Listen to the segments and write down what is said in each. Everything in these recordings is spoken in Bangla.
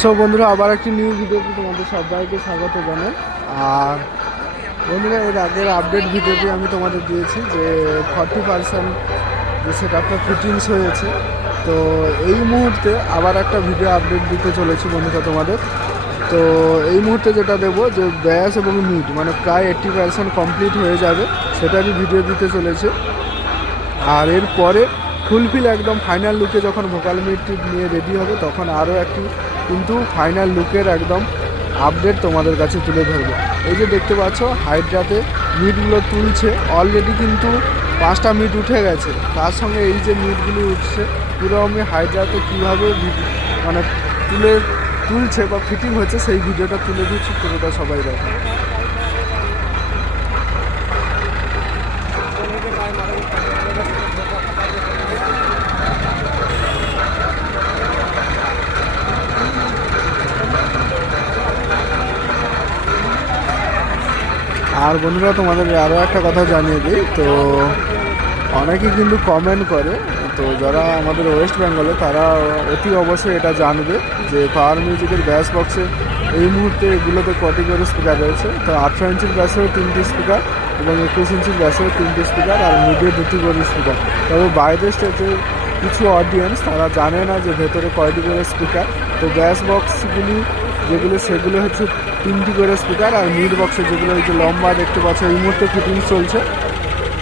সো বন্ধুরা, আবার একটি নিউ ভিডিওতে তোমাদের সবাইকে স্বাগত জানাই। আর বন্ধুরা, এর আগের আপডেট ভিডিওটি আমি তোমাদের দিয়েছি যে 40% যে সেটআপটা ফিটিংস হয়েছে। তো এই মুহূর্তে আবার একটা ভিডিও আপডেট দিতে চলেছি বন্ধুরা তোমাদের। তো এই মুহূর্তে যেটা দেবো যে ব্যাস এবং মিড মানে প্রায় 80% কমপ্লিট হয়ে যাবে, সেটারই ভিডিও দিতে চলেছে। আর এরপরে ফুলফিল একদম ফাইনাল লুকে যখন ভোকাল মিড নিয়ে রেডি হবে, তখন আরও একটি কিন্তু ফাইনাল লুকের একদম আপডেট তোমাদের কাছে তুলে ধরবো। এই যে দেখতে পাচ্ছ হাইড্রাতে মিডগুলো তুলছে, অলরেডি কিন্তু 5টা মিড উঠে গেছে। তার সঙ্গে এই যে মিডগুলি উঠছে, পুরো আমি হাইড্রাতে কীভাবে মানে তুলছে বা ফিটিং হচ্ছে সেই ভিডিওটা তুলে দিচ্ছি, পুরোটা সবাই দেখো। আর বন্ধুরা, তোমাদের আরও একটা কথা জানিয়ে দিই। তো অনেকেই কিন্তু কমেন্ট করে, তো যারা আমাদের ওয়েস্ট বেঙ্গলে তারা অতি অবশ্যই এটা জানবে যে পাওয়ার মিউজিকের ব্যাস বক্সে এই মুহূর্তে এগুলোতে কটি করে স্পিকার রয়েছে। তো 18 ইঞ্চির ব্যাসেও 3টি স্পিকার এবং 21 ইঞ্চির ব্যাসেও 3টি স্পিকার আর মিডিয়ে 2টি করে স্পিকার। তবে বাইরের স্টেটের কিছু অডিয়েন্স তারা জানে না যে ভেতরে কয়টি করে স্পিকার। তো ব্যাস বক্সগুলি যেগুলো সেগুলো হচ্ছে 3টি করে স্পিকার, আর মিড বক্সে যেগুলো হচ্ছে লম্বা দেখতে পাচ্ছ এই মুহূর্তে ফিটিংস চলছে,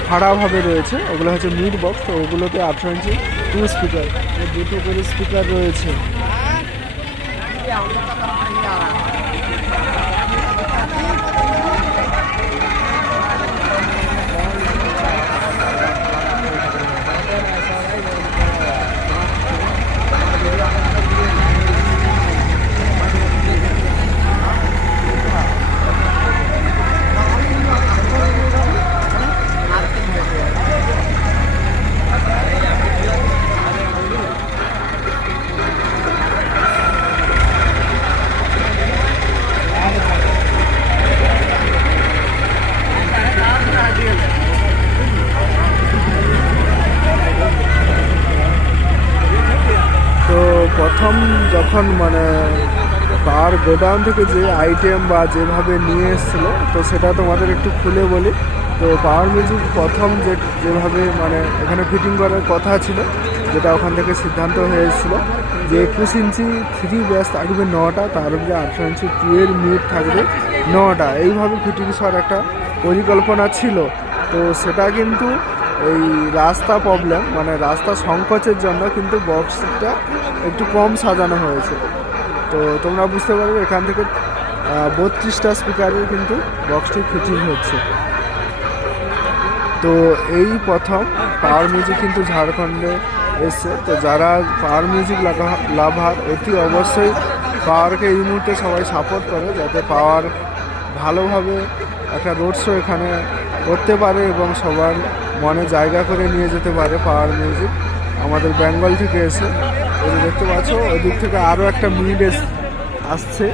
খাড়াভাবে রয়েছে, ওগুলো হচ্ছে মিড বক্স। তো ওগুলোতে 18 ইঞ্চি 2 স্পিকার, 2টো করে স্পিকার রয়েছে। প্রথম যখন মানে পাওয়ার গোডাউন থেকে যে আইটেম বা যেভাবে নিয়ে এসেছিলো, তো সেটা তোমাদের একটু খুলে বলি। তো পাওয়ার মিউজিক প্রথম যেভাবে মানে এখানে ফিটিং করার কথা ছিল, যেটা ওখান থেকে সিদ্ধান্ত হয়ে এসেছিলো যে 21 ইঞ্চি 3 ব্যাস থাকবে 9টা, তার উপরে 18 ইঞ্চি 2 এর মিড থাকবে 9টা, এইভাবে ফিটিংস হওয়ার একটা পরিকল্পনা ছিল। তো সেটা কিন্তু এই রাস্তা প্রবলেম মানে রাস্তা সংকোচের জন্য কিন্তু বক্সটা একটু কম সাজানো হয়েছে। তো তোমরা বুঝতে পারবে এখান থেকে 32টা স্পিকারের কিন্তু বক্সটি ফিটিং হচ্ছে। তো এই প্রথম পাওয়ার মিউজিক কিন্তু ঝাড়খণ্ডে এসছে। তো যারা পাওয়ার মিউজিক লাভার অতি অবশ্যই পাওয়ারকে এই মুহূর্তে সবাই সাপোর্ট করে, যাতে পাওয়ার ভালোভাবে একটা রোড শো এখানে করতে পারে এবং সবার মনে জায়গা করে নিয়ে যেতে পারে। পাওয়ার মিউজিক আমাদের বেঙ্গল থেকে এসে, ওই দেখতে পাচ্ছ ওদিক থেকে আরও একটা মিড আসছে।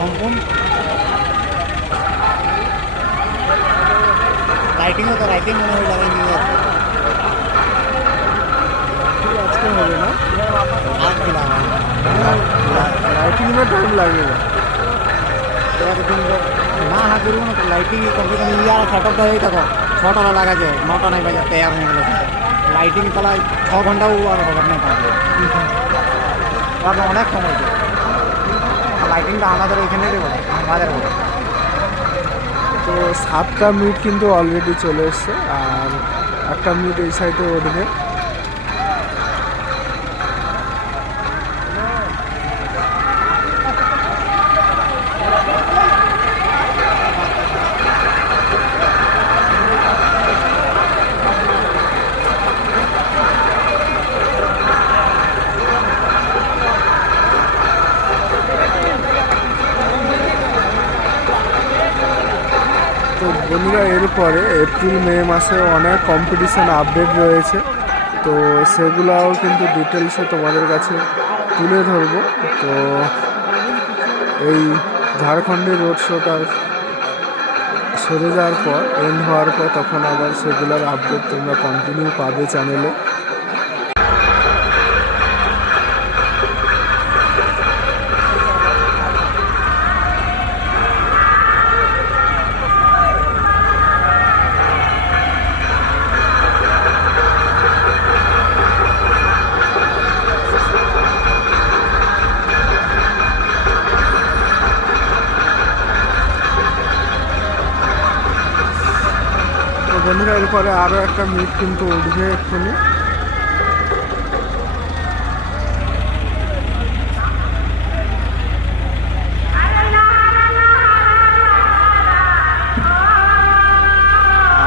সম্পূর্ণ লাইটিংও তো লাইটিং মনে হয় লাগাই নিয়ে যাচ্ছে আজকে হবে না, আজ দিলাম লাইটিং में टाइम लगेगा। না না করবো না, লাইটিং কমপ্লিট আমি ইয়ার সেটআপ তো এই দেখো 6টা লাগা যায় 9টা নাই বাজে তৈরি হয়ে গেল। লাইটিং চালাই 6 ঘন্টাও আর হবে না, তাহলে অনেক সময় যায়। লাইটিংটা আমাদের এখানে দেবো আমাদের বলে। তো 7টা মিনিট কিন্তু অলরেডি চলে এসছে, আর 1টা মিনিট এই সাইডে উঠবে। তো বন্ধুরা, এরপরে এপ্রিল মে মাসে অনেক কম্পিটিশান আপডেট রয়েছে, তো সেগুলাও কিন্তু ডিটেলসে তোমাদের কাছে তুলে ধরবো। তো এই ঝাড়খণ্ডের রোড শোটা সরে যাওয়ার পর, এন্ড হওয়ার পর, তখন আবার সেগুলোর আপডেট তোমরা কন্টিনিউ পাবে চ্যানেলে। বন্ধুরা, এরপরে আরও একটা মিট কিন্তু উঠবে এক্ষুনি।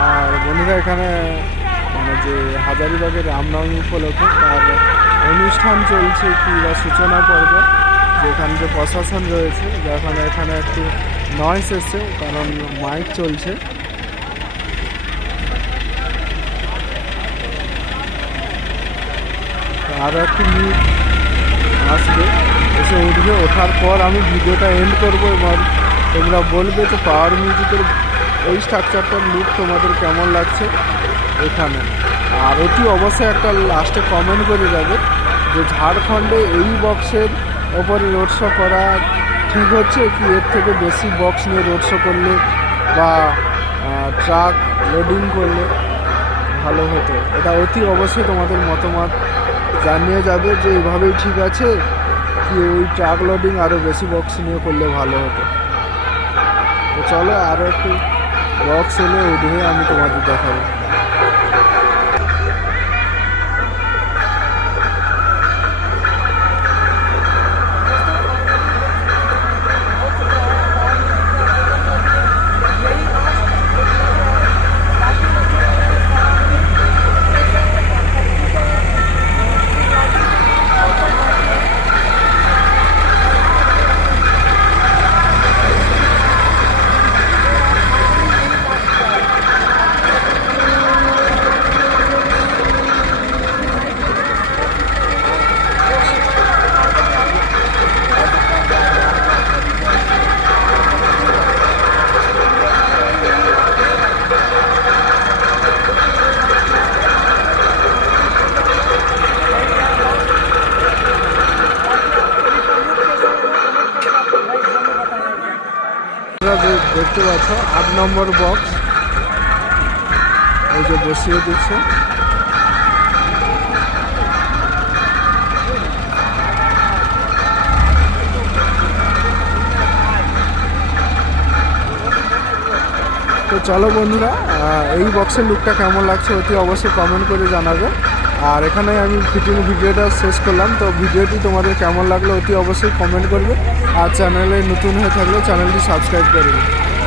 আর বন্ধুরা, এখানে মানে যে হাজারিবাগের রামনবমী উপলক্ষে তার অনুষ্ঠান চলছে কিংবা সূচনা পর্ব, যেখানে যে প্রশাসন রয়েছে, যখন এখানে একটু নয়েস এসছে কারণ মাইক চলছে। আরও একটি মিনিট আসবে, এসে উঠবে, ওঠার পর আমি ভিডিওটা এন্ড করবো এবং তোমরা বলবে যে পাওয়ার মিউজিকের এই স্ট্রাকচারটার লুক তোমাদের কেমন লাগছে এখানে। আর অতি অবশ্যই একটা লাস্টে কমেন্ট করে যাবে যে ঝাড়খণ্ডে এই বক্সের ওপরে রোড শো করা ঠিক হচ্ছে কি এর থেকে বেশি বক্স নিয়ে রোড শো করলে বা ট্রাক লোডিং করলে ভালো হতো। এটা অতি অবশ্যই তোমাদের মতামত জানিয়ে যাবে যে এইভাবেই ঠিক আছে কি ওই ট্রাক লোডিং আরও বেশি বক্স নিয়ে করলে ভালো হতো। তো চলো, আরও একটু বক্স এলে উঠে আমি তোমাদের দেখাবো। দেখতে পাচ্ছ 8 নম্বর বক্স এই যে বসিয়ে দিচ্ছে। তো চলো বন্ধুরা, এই বক্সের লুকটা কেমন লাগছে অতি অবশ্যই কমেন্ট করে জানাবে। আর এখানে আমি ভিডিওটা শেষ করলাম। তো ভিডিওটি তোমাদের কেমন লাগলো অতি অবশ্যই কমেন্ট করবে। আর চ্যানেলে নতুন হয়ে থাকলে চ্যানেলটি সাবস্ক্রাইব করবে।